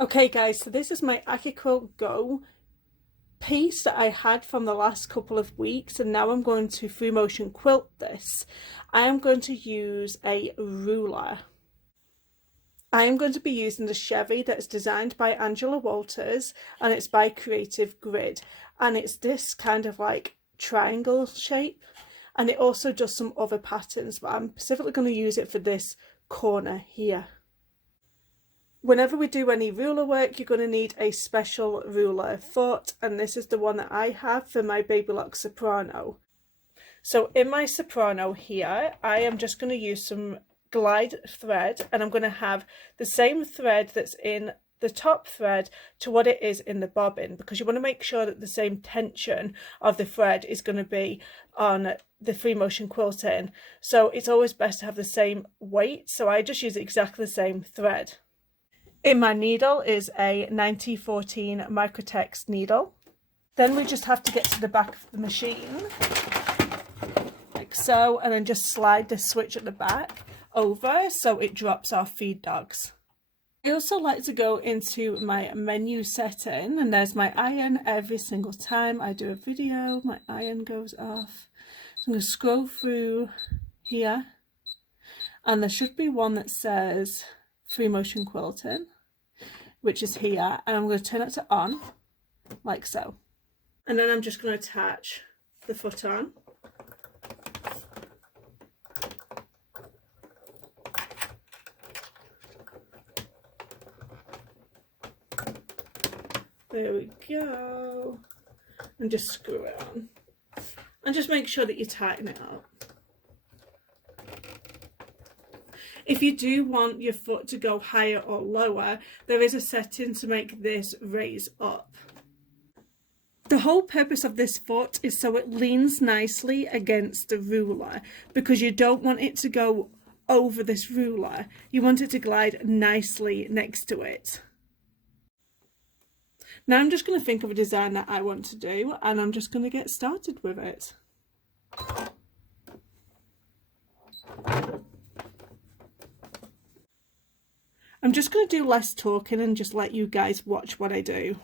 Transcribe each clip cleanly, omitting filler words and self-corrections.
Okay guys, so this is my Quilt Go piece that I had from the last couple of weeks, and now I'm going to Motion Quilt this. I am going to use a ruler. I am going to be using the Chevy that's designed by Angela Walters, and it's by Creative Grid, and it's this kind of like triangle shape, and it also does some other patterns, but I'm specifically going to use it for this corner here. Whenever we do any ruler work, you're going to need a special ruler foot, and this is the one that I have for my Baby Lock Soprano. So in my Soprano here, I am just going to use some glide thread, and I'm going to have the same thread that's in the top thread to what it is in the bobbin, because you want to make sure that the same tension of the thread is going to be on the free motion quilting. So it's always best to have the same weight, so I just use exactly the same thread. In my needle is a 9014 Microtex needle. Then we just have to get to the back of the machine, like so, and then just slide the switch at the back over so it drops our feed dogs. I also like to go into my menu setting, and there's my iron. Every single time I do a video, my iron goes off. So I'm going to scroll through here, and there should be one that says free motion quilting, which is here, and I'm going to turn it to on like so, and then I'm just going to attach the foot on. There we go, and just screw it on, and just make sure that you tighten it up. If you do want your foot to go higher or lower, there is a setting to make this raise up. The whole purpose of this foot is so it leans nicely against the ruler, because you don't want it to go over this ruler. You want it to glide nicely next to it. Now I'm just going to think of a design that I want to do, and I'm just going to get started with it. I'm just going to do less talking and just let you guys watch what I do.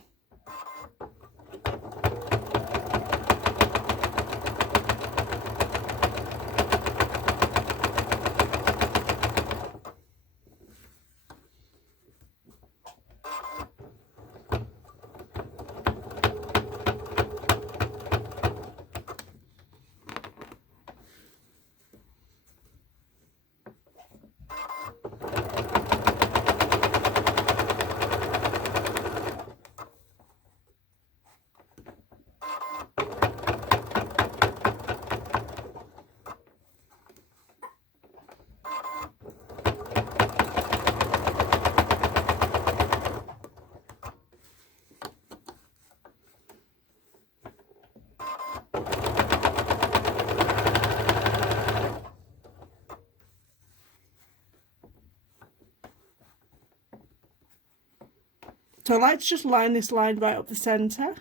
So I like to just line this line right up the centre.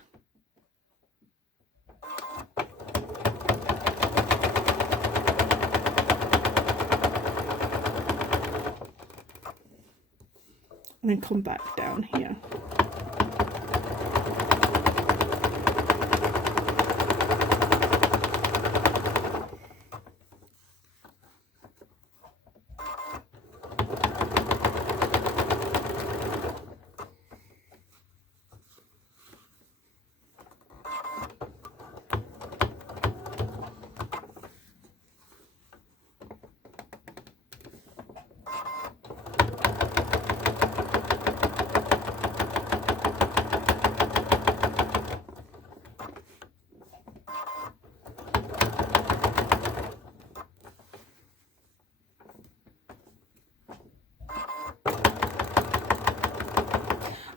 And then come back down here.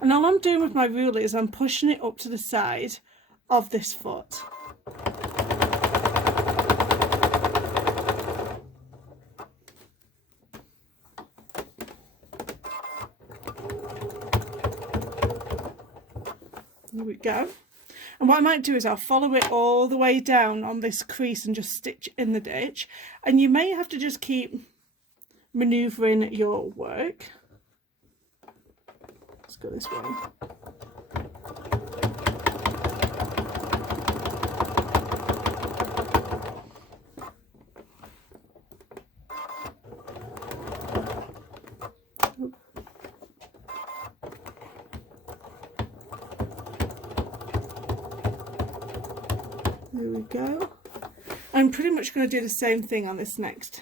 And all I'm doing with my ruler is I'm pushing it up to the side of this foot. There we go. And what I might do is I'll follow it all the way down on this crease and just stitch in the ditch. And you may have to just keep manoeuvring your work. Let's go this way. There we go. I'm pretty much going to do the same thing on this next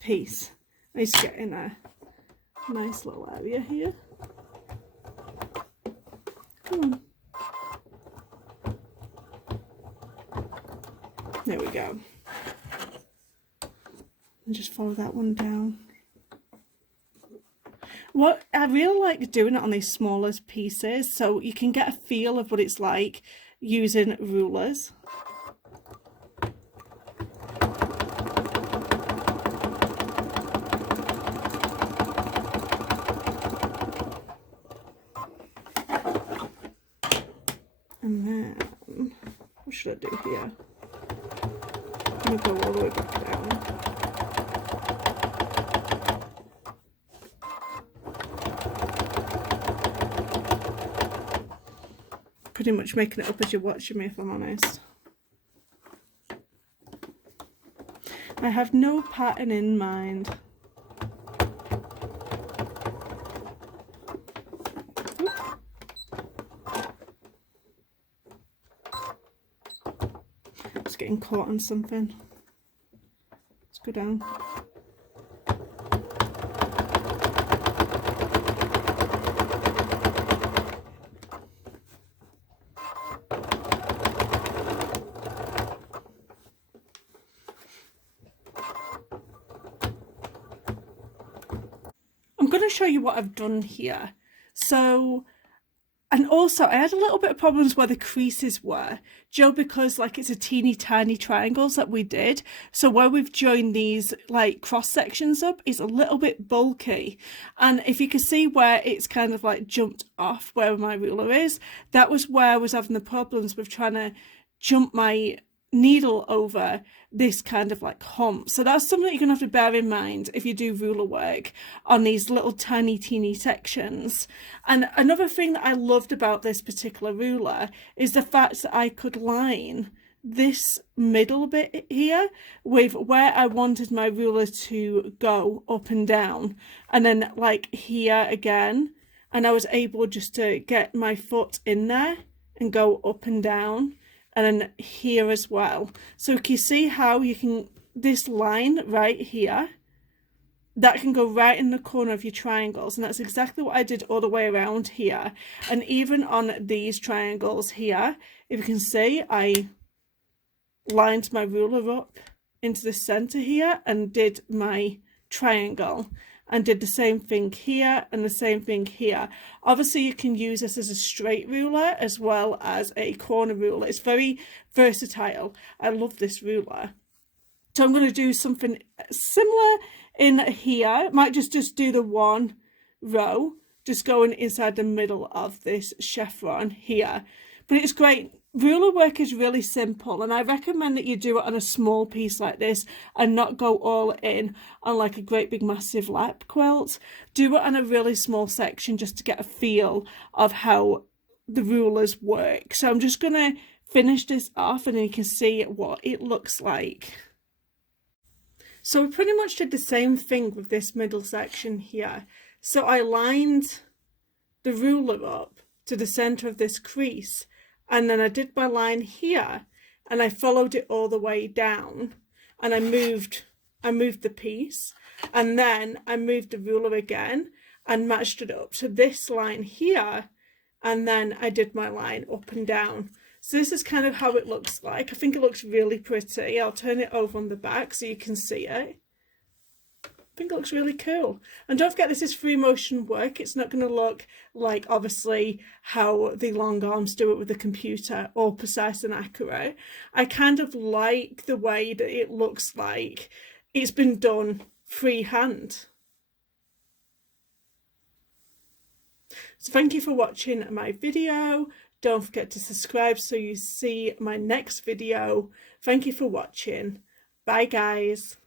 piece. I need to get in a nice little area here. Come on. There we go. And just follow that one down. What I really like doing it on these smaller pieces, so you can get a feel of what it's like using rulers. And then, what should I do here? I'm going to go all the way back down. Pretty much making it up as you're watching me, if I'm honest. I have no pattern in mind. Just getting caught on something. Let's go down. I'm going to show you what I've done here. So, and also I had a little bit of problems where the creases were, because like it's a teeny tiny triangles that we did. So where we've joined these like cross sections up is a little bit bulky. And if you can see where it's kind of like jumped off where my ruler is, that was where I was having the problems with trying to jump my needle over this kind of like hump. So that's something that you're gonna have to bear in mind if you do ruler work on these little tiny teeny sections. And another thing that I loved about this particular ruler is the fact that I could line this middle bit here with where I wanted my ruler to go up and down, and then like here again, and I was able just to get my foot in there and go up and down, and then here as well. So can you see how you can, this line right here, that can go right in the corner of your triangles, and that's exactly what I did all the way around here. And even on these triangles here, if you can see, I lined my ruler up into the center here and did my triangle, and did the same thing here and the same thing here. Obviously you can use this as a straight ruler as well as a corner ruler. It's very versatile. I love this ruler. So I'm going to do something similar in here. Might just do the one row, just going inside the middle of this chevron here. But it's great. Ruler work is really simple, and I recommend that you do it on a small piece like this and not go all in on like a great big massive lap quilt. Do it on a really small section just to get a feel of how the rulers work. So I'm just going to finish this off and then you can see what it looks like. So we pretty much did the same thing with this middle section here. So I lined the ruler up to the center of this crease, and then I did my line here and I followed it all the way down, and I moved the piece, and then I moved the ruler again and matched it up to this line here, and then I did my line up and down. So this is kind of how it looks like. I think it looks really pretty. I'll turn it over on the back so you can see it. I think it looks really cool. And don't forget, this is free motion work. It's not going to look like obviously how the long arms do it with the computer, all precise and accurate. I kind of like the way that it looks like it's been done freehand. So thank you for watching my video. Don't forget to subscribe so you see my next video. Thank you for watching. Bye guys.